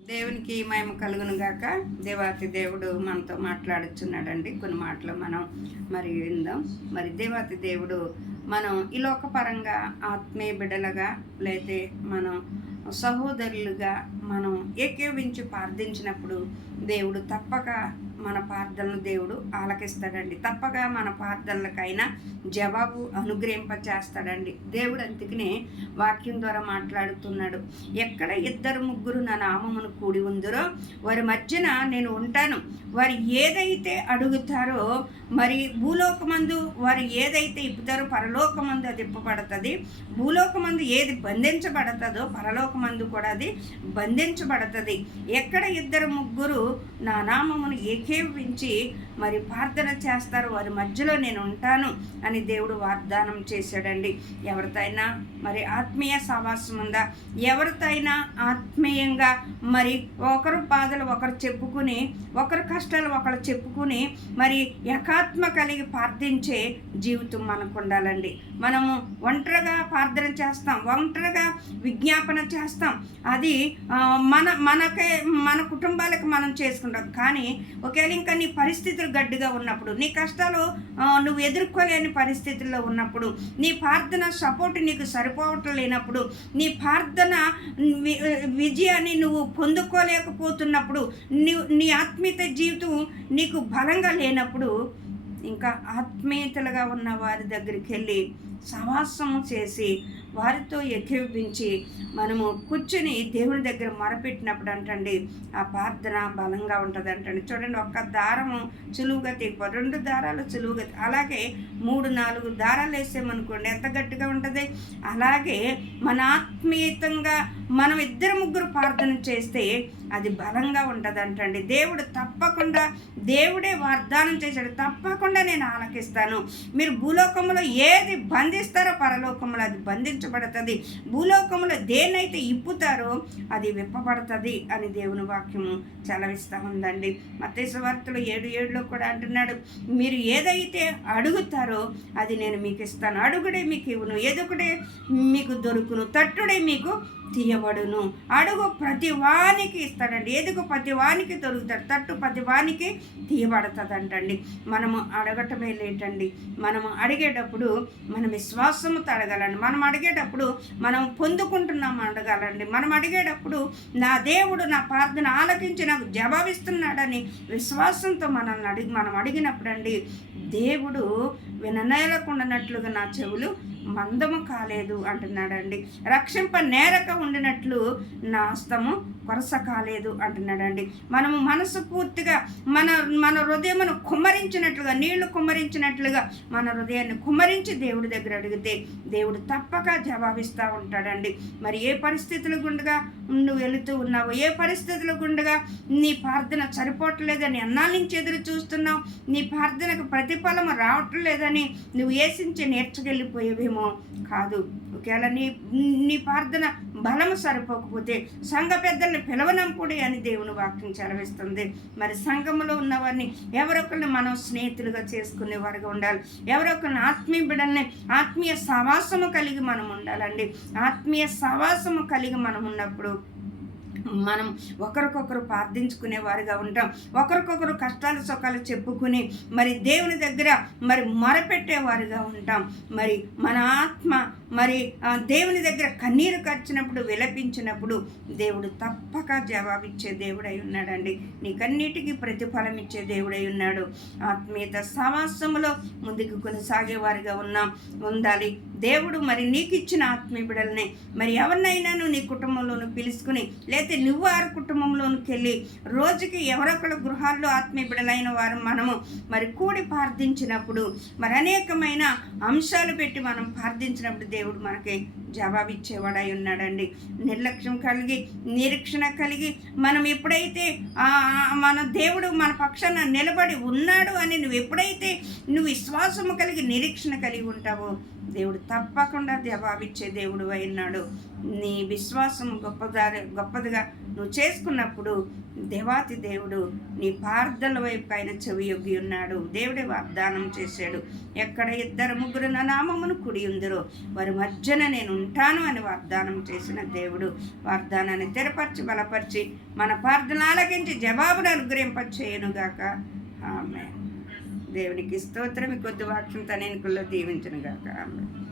దేవునికి మేము కలుగును గాక. దేవాతి దేవుడు మనతో మాట్లాడుచున్నాడండి. కొన్ని మాటలు మనం మరి విందాం. మరి దేవాతి దేవుడు మనం ఈ లోకపరంగా ఆత్మీయ బిడ్డలుగా లేతే మనం సహోదరులుగా మనం ఏకేవించి ప్రార్థించినప్పుడు దేవుడు తప్పక మన ప్రార్థనలు దేవుడు ఆలకిస్తాడండి. తప్పక మన ప్రార్థనలకైనా జవాబు అనుగ్రహింప చేస్తాడండి దేవుడు అందుకనే వాక్యం ద్వారా మాట్లాడుతున్నాడు. ఎక్కడ ఇద్దరు ముగ్గురు నా నామమును కూడి ఉందరో వారి మధ్యన నేను ఉంటాను. వారు ఏదైతే అడుగుతారో మరి భూలోకమందు వారు ఏదైతే ఇప్పుతారో పరలోకమందు అది ఇప్పబడుతుంది. భూలోకమందు ఏది బంధించబడుతుందో పరలోకమందు కూడా అది బంధించబడుతుంది. ఎక్కడ ఇద్దరు ముగ్గురు నా నామమును ఏకీవించి మరి ప్రార్థన చేస్తారు వారి మధ్యలో నేను ఉంటాను అని దేవుడు వాగ్దానం చేశాడండి. ఎవరితైనా మరి ఆత్మీయ సావాసం ఉందా? ఎవరితైనా ఆత్మీయంగా మరి ఒకరు బాధలు ఒకరు చెప్పుకుని ఒకరు కష్టాలు ఒకరు చెప్పుకుని మరి ఏకాత్మ కలిగి ప్రార్థించే జీవితం మనకు ఉండాలండి. మనము ఒంటరిగా ప్రార్థన చేస్తాం ఒంటరిగా విజ్ఞాపన చేస్తాం. అది మన మనకే మన కుటుంబాలకు మనం చేసుకుంటాం. కానీ ఒకే ఒకవేళ ఇంకా నీ పరిస్థితులు గడ్డిగా ఉన్నప్పుడు నీ కష్టాలు నువ్వు ఎదుర్కోలేని పరిస్థితుల్లో ఉన్నప్పుడు నీ ప్రార్థన సపోర్ట్ నీకు సరిపోవటం లేనప్పుడు నీ ప్రార్థన విజయాన్ని నువ్వు పొందుకోలేకపోతున్నప్పుడు నీ నీ ఆత్మీయత జీవితం నీకు బలంగా లేనప్పుడు ఇంకా ఆత్మీయతలుగా ఉన్న వారి దగ్గరికి వెళ్ళి సమాసం చేసి వారితో ఎక్కిపించి మనము కూర్చుని దేవుని దగ్గర మొరపెట్టినప్పుడు అంటండి ఆ ప్రార్థన బలంగా ఉంటుంది అంటండి. చూడండి ఒక్క దారము సులువుగా తెగిపో రెండు దారాలు సులువుగా అలాగే మూడు నాలుగు దారాలు వేసామనుకోండి ఎంత గట్టిగా ఉంటుంది? అలాగే మన ఆత్మీయతంగా మనం ఇద్దరు ముగ్గురు ప్రార్థన చేస్తే అది బలంగా ఉంటుంది అంటండి. దేవుడు తప్పకుండా దేవుడే వాగ్దానం చేశాడు. తప్పకుండా నేను ఆలకిస్తాను. మీరు భూలోకంలో ఏది బంధిస్తారో పరలోకంలో అది బంధించబడుతుంది భూలోకంలో దేన్నైతే ఇప్పుతారో అది విప్పబడుతుంది అని దేవుని వాక్యము చలవిస్తూ ఉందండి. మత్తేసు ఏడు ఏడులో కూడా అంటున్నాడు మీరు ఏదైతే అడుగుతారో అది నేను మీకు ఇస్తాను. అడుగుడే మీకు ఇవ్వను. ఏదొకటే మీకు దొరుకును. తట్టుడే మీకు తీయబడును. అడుగు ప్రతి వానికి ఇస్తాడండి. ఎదుగు ప్రతి వానికి దొరుకుతాడు. తట్టు ప్రతి వానికి తీయబడుతుందంటండి. మనము అడగటమే లేటండి మనము అడిగేటప్పుడు మన విశ్వాసముతో అడగాలండి మనం అడిగేటప్పుడు మనం పొందుకుంటున్నాం అడగాలండి. మనం అడిగేటప్పుడు నా దేవుడు నా ప్రార్థన ఆలకించి నాకు జవాబిస్తున్నాడని విశ్వాసంతో మనల్ని అడిగి మనం అడిగినప్పుడు అండి దేవుడు విననేలకుండానట్లుగా నా చెవులు మందము కాలేదు అంటున్నాడండి. రక్షింప నేరక ఉండినట్లు నా హస్తము కొరస కాలేదు అంటున్నాడండి. మనము మనసు పూర్తిగా మన మన హృదయమును కుమ్మరించినట్లుగా నీళ్ళు కుమ్మరించినట్లుగా మన హృదయాన్ని కుమ్మరించి దేవుడి దగ్గర అడిగితే దేవుడు తప్పక జవాబిస్తూ ఉంటాడండి. మరి ఏ పరిస్థితుల గుండగా నువ్వు వెళుతూ ఉన్నావు ఏ పరిస్థితుల గుండగా నీ ప్రార్థన సరిపోవట్లేదని అన్నాల నుంచి ఎదురు చూస్తున్నావు నీ ప్రార్థనకు ప్రతిఫలం రావట్లేదని నువ్వు ఏసించి నేర్చుకెళ్ళిపోయేవేమో కాదు. ఒకవేళ నీ నీ ప్రార్థన బలము సరిపోకపోతే సంఘ పెద్దల్ని పిలవనంపుడే అని దేవుని వాక్యం చలవిస్తుంది మరి సంఘంలో ఉన్నవారిని ఎవరొకరిని మనం స్నేహితులుగా చేసుకునే వారిగా ఉండాలి. ఎవరొకరిని ఆత్మీయ బిడల్ని ఆత్మీయ సవాసము కలిగి మనం ఉండాలండి. ఆత్మీయ సవాసము కలిగి మనం ఉన్నప్పుడు మనం ఒకరికొకరు ప్రార్థించుకునే వారుగా ఉంటాం. ఒకరికొకరు కష్టాలు సుఖాలు చెప్పుకుని మరి దేవుని దగ్గర మరి మొరపెట్టేవారుగా ఉంటాం. మరి మన ఆత్మ మరి ఆ, దేవుని దగ్గర కన్నీరు ఖర్చినప్పుడు విలపించినప్పుడు దేవుడు తప్పక జవాబిచ్చే దేవుడై ఉన్నాడండి. నీకన్నిటికీ ప్రతిఫలం ఇచ్చే దేవుడై ఉన్నాడు. ఆత్మీయత సమాసములో ముందుకు కొనసాగేవారుగా ఉన్నాం. ఉండాలి. దేవుడు మరి నీకు ఇచ్చిన ఆత్మీయ బిడల్ని మరి ఎవరినైనాను నీ కుటుంబంలోను పిలుచుకుని లేకపోతే నువ్వు వారి కుటుంబంలోనికి వెళ్ళి రోజుకి ఎవరొకరు గృహాల్లో ఆత్మీయ బిడలైన వారు మనము మరి కూడి ప్రార్థించినప్పుడు మరి అనేకమైన అంశాలు పెట్టి మనం ప్రార్థించినప్పుడు దేవుడు మనకి జవాబిచ్చేవాడై ఉన్నాడండి నిర్లక్ష్యం కలిగి నిరీక్షణ కలిగి మనం ఎప్పుడైతే మన దేవుడు మన పక్షాన నిలబడి ఉన్నాడు అని నువ్వు ఎప్పుడైతే నువ్వు విశ్వాసము కలిగి నిరీక్షణ కలిగి ఉంటావో దేవుడు తప్పకుండా జవాబిచ్చే దేవుడు ఉన్నాడు నీ విశ్వాసం గొప్పదా గొప్పదిగా నువ్వు చేసుకున్నప్పుడు దేవాతి దేవుడు నీ ప్రార్థనల వైపు ఆయన చెవియొగ్గి ఉన్నాడు. దేవుడే వాగ్దానం చేశాడు. ఎక్కడ ఇద్దరు ముగ్గురు నా నామమును కుడి ఉందరో వారి మధ్యన నేను ఉంటాను అని వాగ్దానం చేసిన దేవుడు వాగ్దానాన్ని తెరపరిచి బలపరిచి మన ప్రార్థన ఆలకించి జవాబును అనుగ్రహింపచేయనుగాక ఆమె దేవునికి స్తోత్రం. ఈ కొద్ది వాక్యం తనేనుకుల్లో దీవించనుగాక దీవించను గాక. ఆమె